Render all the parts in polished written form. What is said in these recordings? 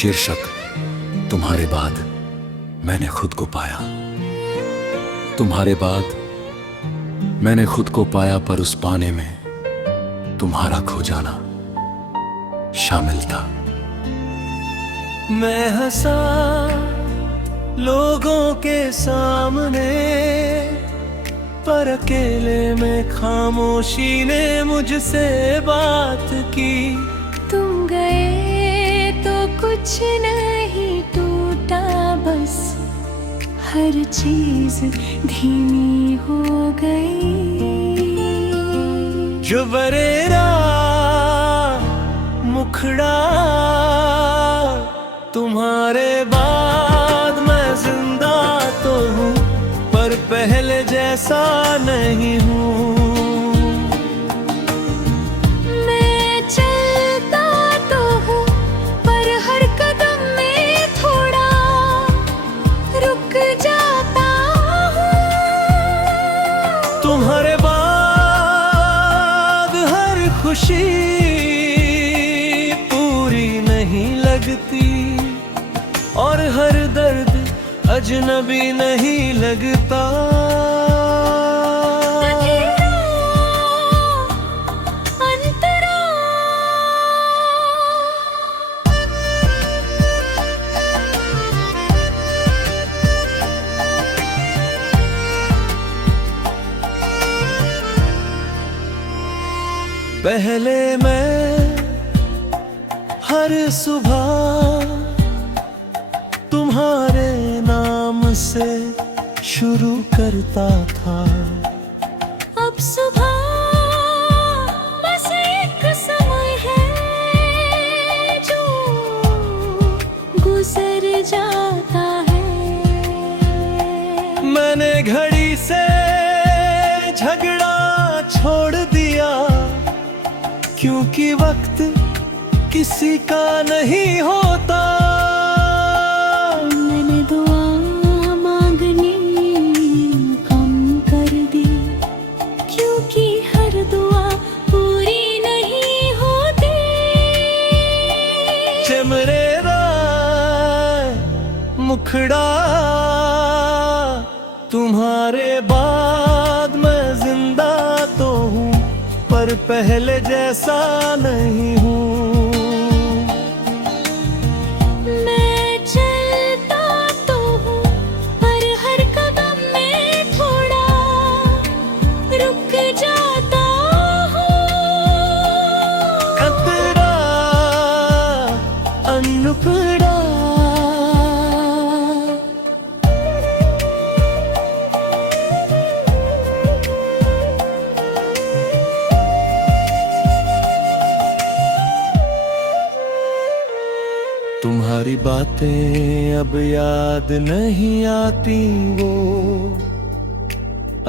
शीर्षक तुम्हारे बाद मैंने खुद को पाया। तुम्हारे बाद मैंने खुद को पाया, पर उस पाने में तुम्हारा खो जाना शामिल था। मैं हंसा लोगों के सामने, पर अकेले में खामोशी ने मुझसे बात की। तुम गए तो कुछ नहीं टूटा, बस हर चीज धीमी हो गई। जो बरेरा मुखड़ा, तुम्हारे बाद मैं जिंदा तो हूँ, पर पहले जैसा नहीं हूँ। मैं चलता तो हूँ, पर हर कदम में थोड़ा रुक जाता हूँ। तुम्हारे बाद हर खुशी पूरी नहीं लगती, और हर दर्द अजनबी नहीं लगता। पहले मैं हर सुबह तुम्हारे नाम से शुरू करता था। अब सुबह बस एक समय है जो गुजर जाता है। मैंने घड़ी से झगड़ा छोड़ दिया, क्योंकि वक्त किसी का नहीं होता। मैंने दुआ मांगनी कम कर दी, क्योंकि हर दुआ पूरी नहीं होती। चमरेरा मुखड़ा, तुम्हारे बाद मैं जिंदा तो हूँ, पर पहले जैसा नहीं हूँ। मैं चलता तो हूँ, पर हर कदम में थोड़ा रुक जाता हूँ। खतरा अनपढ़ा, तुम्हारी बातें अब याद नहीं आती, वो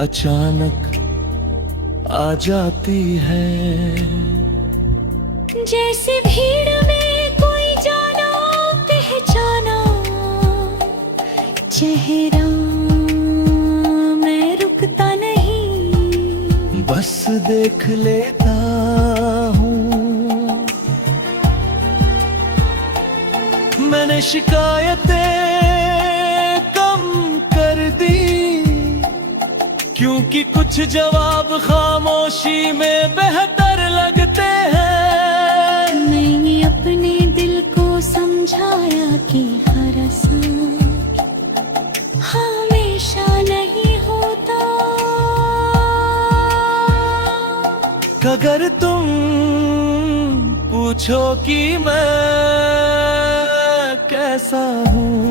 अचानक आ जाती है। जैसे भीड़ में कोई जाना पहचाना चेहरा, मैं रुकता नहीं, बस देख लेता हूँ। मैंने शिकायतें कम कर दी, क्योंकि कुछ जवाब खामोशी में बेहतर लगते हैं। मैंने अपने दिल को समझाया कि हर असर हमेशा नहीं होता। अगर तुम पूछो कि मैं कैसा हूँ,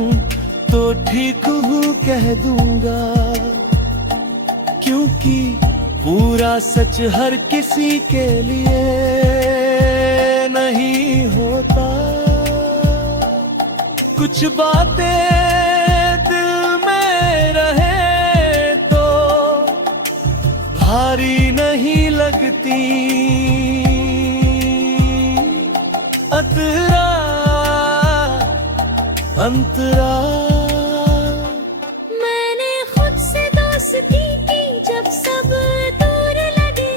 तो ठीक हूँ कह दूंगा, क्योंकि पूरा सच हर किसी के लिए नहीं होता। कुछ बातें दिल में रहे तो भारी नहीं लगती। अतरा अंतरा, मैंने खुद से दोस्ती की जब सब दूर लगे।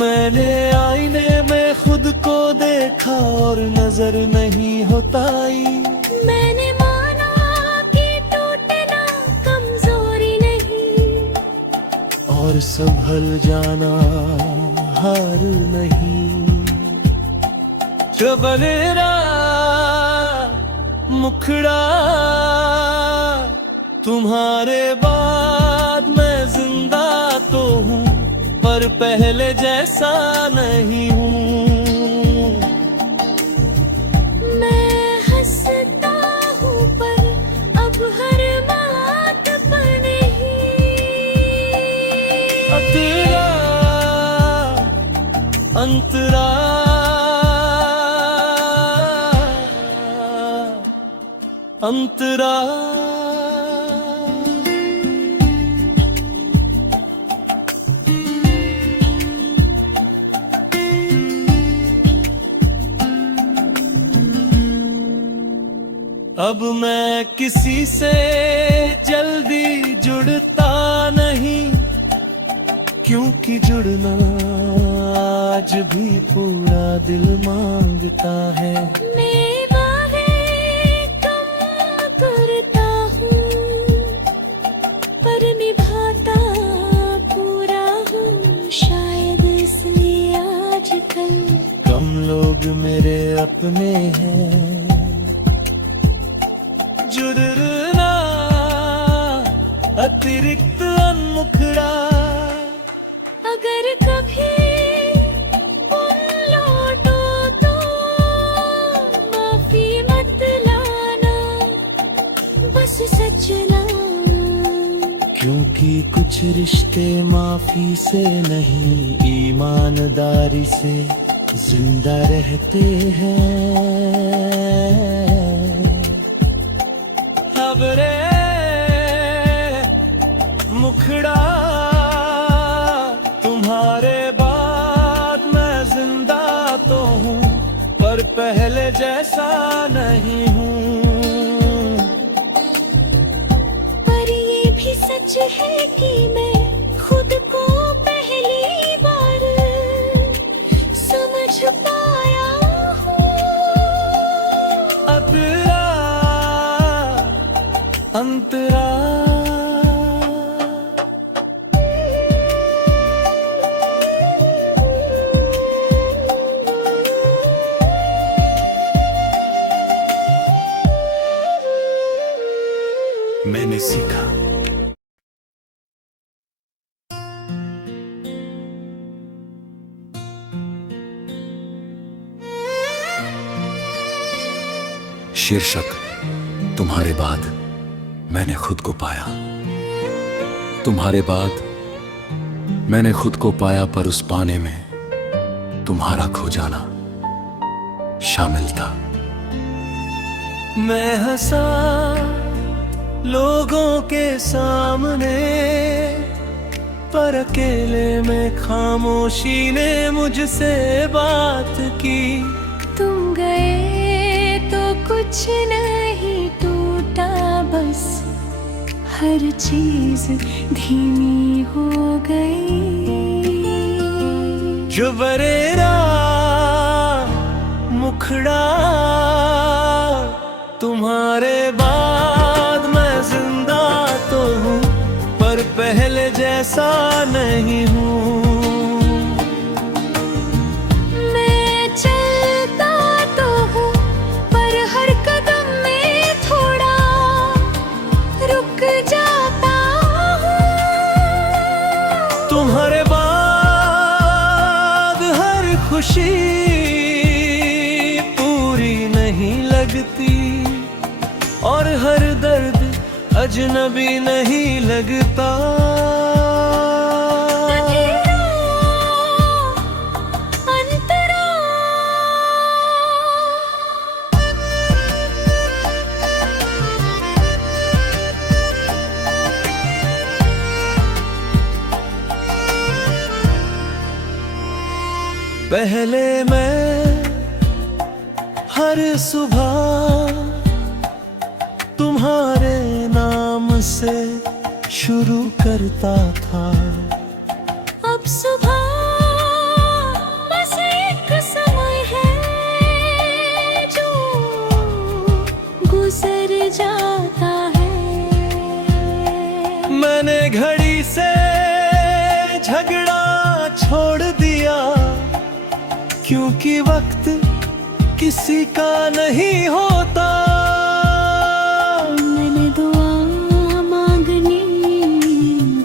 मैंने आईने में खुद को देखा, देखा और नजर नहीं होताई। मैंने माना कि टूटना कमजोरी नहीं, और संभल जाना हार नहीं। जो बनेरा मुखड़ा तुम्हारे बाद मैं जिंदा तो हूँ, पर पहले जैसा नहीं हूँ। मैं हंसता हूँ पर अब हर बात पर नहीं। तेरा अंतरा अंतरा अब मैं किसी से जल्दी जुड़ता नहीं, क्योंकि जुड़ना आज भी पूरा दिल मांगता है। मैं वादे कम करता हूँ पर निभाता पूरा हूँ, शायद इसलिए आजकल कम लोग मेरे अपने हैं। जुड़ना अतिरिक्त अनमुखड़ा, अगर कभी तुम लौटो तो माफी मत लाना, बस सच ना। क्योंकि कुछ रिश्ते माफी से नहीं ईमानदारी से जिंदा रहते हैं। अब रे मुखड़ा तुम्हारे बाद मैं जिंदा तो हूँ, पर पहले जैसा नहीं हूँ। पर ये भी सच है कि मैं खुद को पहली बार समझ पाया हूँ। अंतरा अंतरा मैंने सीखा शीर्षक तुम्हारे बाद मैंने खुद को पाया। तुम्हारे बाद मैंने खुद को पाया, पर उस पाने में तुम्हारा खो जाना शामिल था। मैं हंसा लोगों के सामने, पर अकेले में खामोशी ने मुझसे बात की। तुम गए तो कुछ नहीं टूटा, बस हर चीज धीमी हो गई। जो बरेरा मुखड़ा तुम्हारे बाद मैं जिंदा तो हूँ, पर पहले जैसा नहीं हूँ। मैं चलता तो हूँ पर हर कदम में थोड़ा रुक जाता हूँ। तुम्हारे बाद हर खुशी पूरी नहीं लगती, और हर दर्द अजनबी नहीं लगता। अंतरा पहले मैं हर सुबह तुम्हारे नाम से शुरू करता था। अब सुबह बस एक समय है मैंने घड़ी से झगड़ा छोड़ दिया, क्योंकि वक्त किसी का नहीं होता। मैंने दुआ मांगनी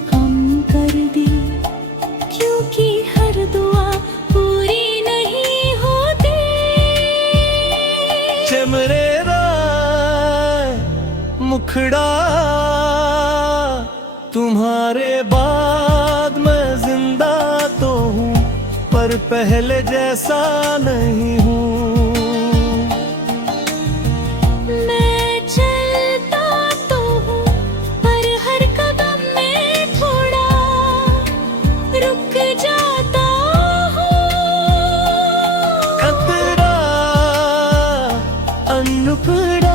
कम कर दी, क्योंकि हर दुआ पूरी नहीं होती। चमरे राय मुखड़ा तुम्हारे बाद मैं जिंदा तो हूँ, पर पहले जैसा नहीं हूँ। मैं चलता तो हूँ, पर हर कदम में थोड़ा रुक जाता हूँ। खतरा अनपढ़ा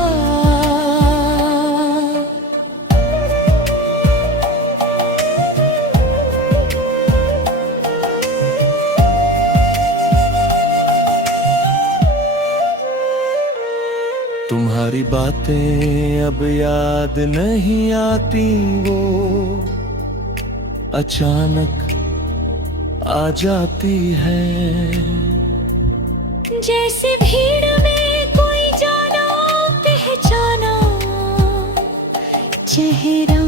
तुम्हारी बातें अब याद नहीं आती, वो अचानक आ जाती है। जैसे भीड़ में कोई जाना पहचाना चेहरा,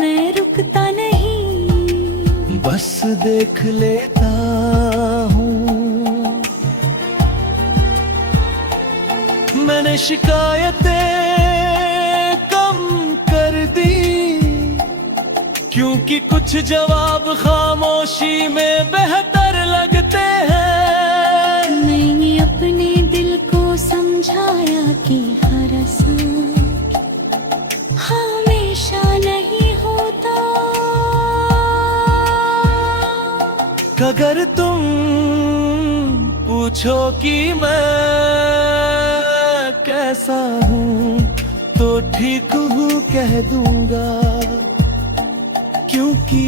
मैं रुकता नहीं, बस देख लेता हूँ। मैंने शिकायतें कम कर दी, क्योंकि कुछ जवाब खामोशी में बेहतर लगते हैं। मैंने अपने दिल को समझाया कि हर असर हमेशा नहीं होता। अगर तुम पूछो कि मैं कैसा हूँ, तो ठीक हूँ कह दूंगा, क्योंकि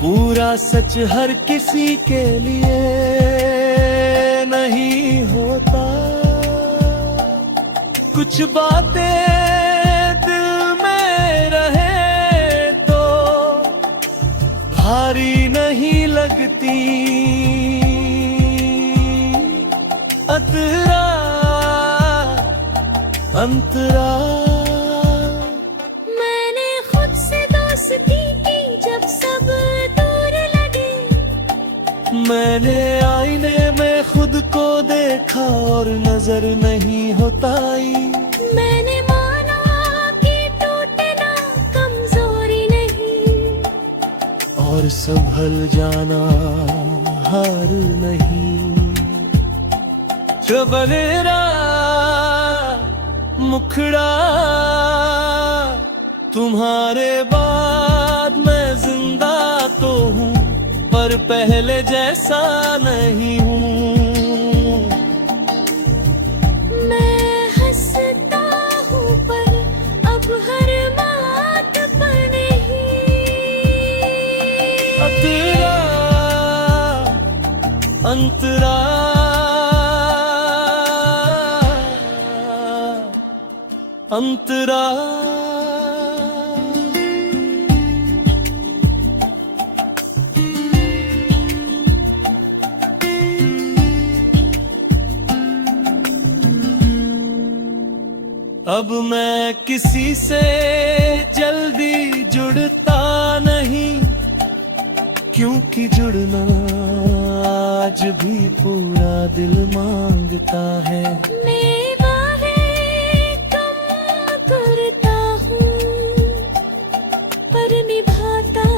पूरा सच हर किसी के लिए नहीं होता। कुछ बातें दिल में रहे तो भारी नहीं लगती। अतरा अंतरा मैंने खुद से दोस्ती की जब सब दूर लगे। मैंने आईने में खुद को देखा और नजर नहीं होताई। मैंने माना कि टूटना कमजोरी नहीं, और संभल जाना हार नहीं। चबरेरा मुखड़ा तुम्हारे बाद मैं जिंदा तो हूँ, पर पहले जैसा नहीं हूँ। मैं हंसता हूँ पर अब हर बात पर नहीं। तेरा अंतरा अंतरा अब मैं किसी से जल्दी जुड़ता नहीं, क्योंकि जुड़ना आज भी पूरा दिल मांगता है। मैं बाहें कम करता हूँ, पर निभाता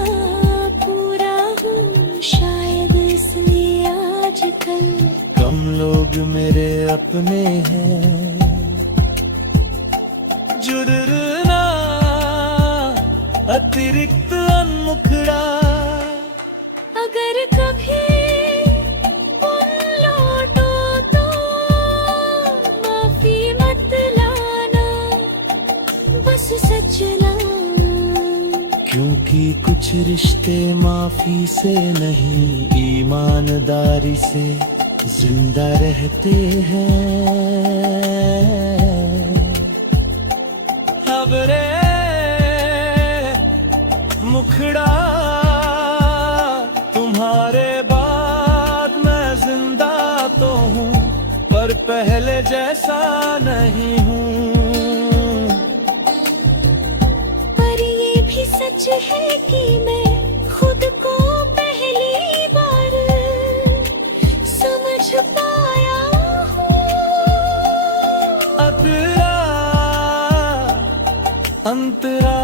पूरा हूँ, शायद इसलिए आजकल कम लोग मेरे अपने हैं। जुड़ना अतिरिक्त अनमुखड़ा, अगर कभी तुम लौटो तो माफी मत लाना, बस सच ना। क्योंकि कुछ रिश्ते माफी से नहीं ईमानदारी से जिंदा रहते हैं। खबरें मुखड़ा, तुम्हारे बाद मैं जिंदा तो हूँ पर पहले जैसा नहीं हूँ। पर ये भी सच है कि मैं खुद को पहली बार समझ पाया हूँ। अतरा अंतरा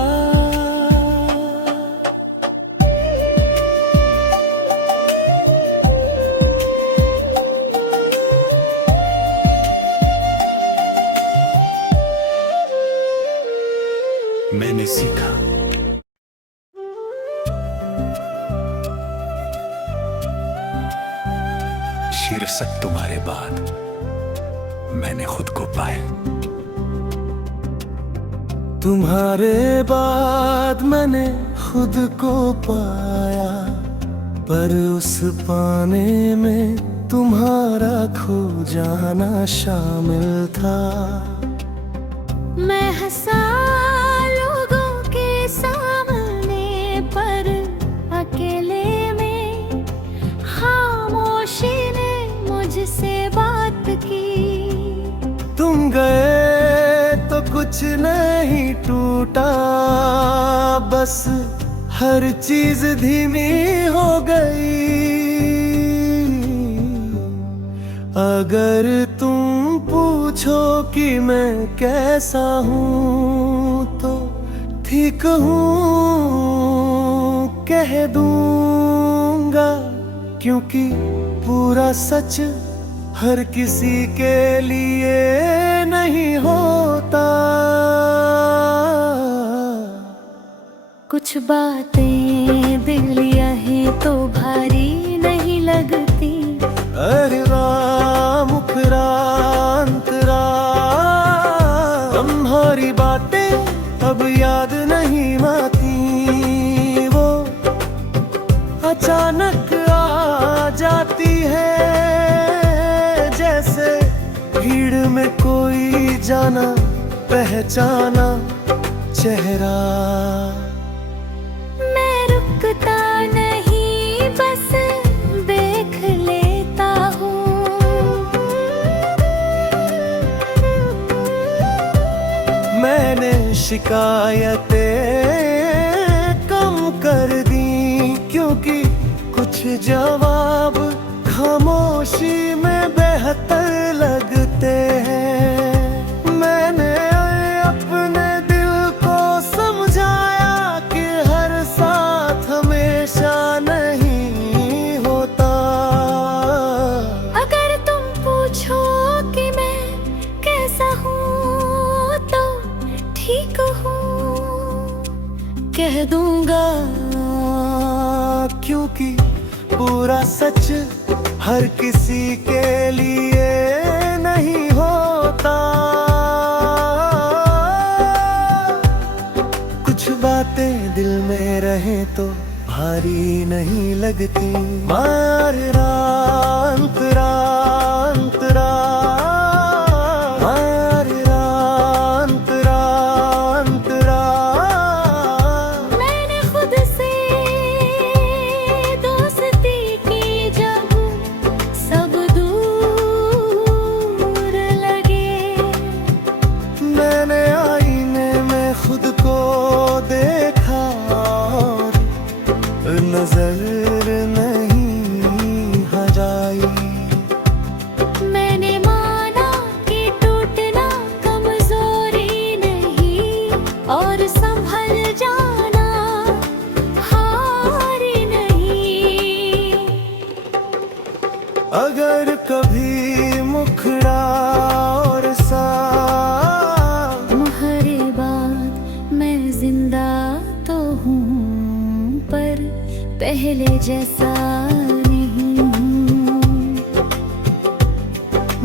मैंने सीखा शीर्षक तुम्हारे बाद मैंने खुद को पाया। तुम्हारे बाद मैंने खुद को पाया, पर उस पाने में तुम्हारा खो जाना शामिल था। मैं हंसा लोगों के सामने, पर अकेले में खामोशी ने मुझसे बात की। तुम गए तो कुछ नहीं टूटा, बस हर चीज धीमी हो गई। अगर तुम पूछो कि मैं कैसा हूँ तो ठीक हूँ कह दूंगा, क्योंकि पूरा सच हर किसी के लिए नहीं होता। कुछ बातें दिल यहीं तो भारी नहीं लगती। अरे राम मुखरा अंतरा, तुम्हारी बातें अब याद नहीं आती। वो अचानक आ जाती है, जैसे भीड़ में कोई जाना पहचाना चेहरा। मैं रुकता नहीं, बस देख लेता हूँ। मैंने शिकायतें कम कर दी, क्योंकि कुछ जवाब खामोशी में बेहतर लगते हैं। मैंने अपने दिल को समझाया कि हर साथ हमेशा नहीं होता। अगर तुम पूछो कि मैं कैसा हूँ तो ठीक हूँ कह दूंगा, क्योंकि पूरा सच हर किसी के लिए नहीं होता। कुछ बातें दिल में रहे तो भारी नहीं लगती। मारा अंतरा अंतरा, मारा अंतरा अंतरा। मैंने खुद से दोस्ती की जब सब दूर लगे। मैंने आईने में खुद को देखा और नजर नहीं हजाई। मैंने माना कि टूटना कमजोरी नहीं, और संभल जाना हारी नहीं। अगर कभी मुखड़ा और सा तुम्हारे बाद मैं जिंदा तो हूँ, पर पहले जैसा नहीं हूँ।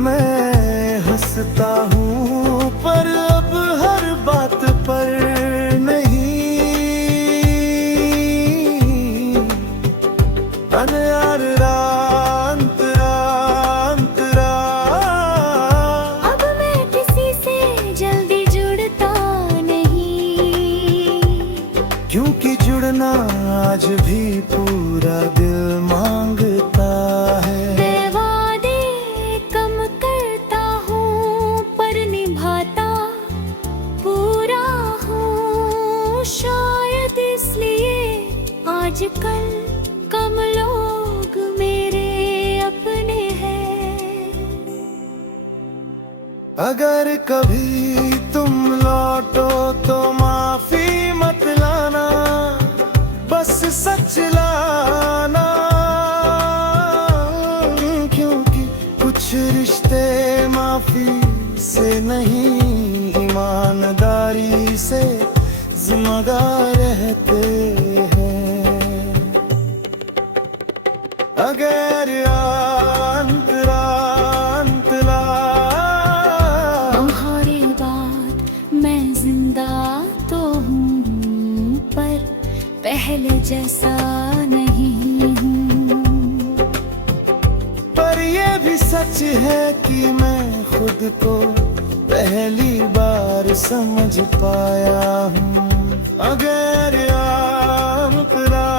मैं हंसता हूँ पर अब हर बात पर नहीं। अनयारा अंतरा अंतरा। अब मैं किसी से जल्दी जुड़ता नहीं, क्योंकि जुड़ना आज भी पूरा दिल मांगता है। मैं वादे कम करता हूँ पर निभाता पूरा हूँ, शायद इसलिए आजकल कम लोग मेरे अपने हैं। अगर कभी तुम लौटो तो माफी मत लाना, बस सच लाना, क्योंकि कुछ रिश्ते माफी से नहीं ईमानदारी से जिम्मेदार रहते हैं। अगर अंतरा तुम्हारे बाद मैं जिंदा तो हूँ पर पहले जैसा नहीं हूँ। पर ये भी सच है कि मैं खुद को पहली बार समझ पाया हूँ। अगर अंतरा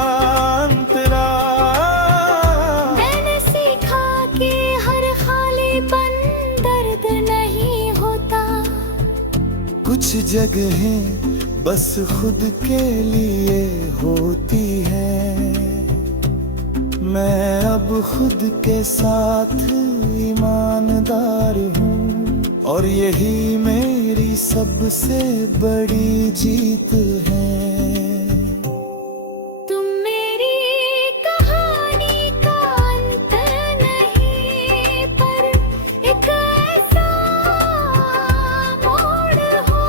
मैंने सीखा कि हर खालीपन दर्द नहीं होता। कुछ जगहें बस खुद के लिए होती है। मैं अब खुद के साथ ईमानदार हूँ और यही मेरी सबसे बड़ी जीत है। तुम मेरी कहानी का अंत नहीं पर एक ऐसा मोड़ हो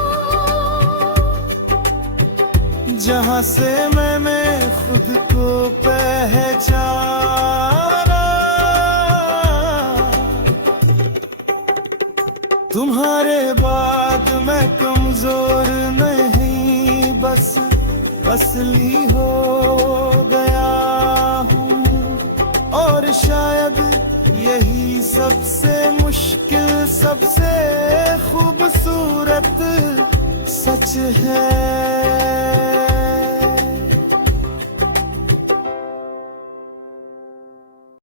जहाँ से मैंने खुद को पहचाना। तुम्हारे बाद मैं कमजोर नहीं, बस असली हो गया हूँ। और शायद यही सबसे मुश्किल, सबसे खूबसूरत सच है।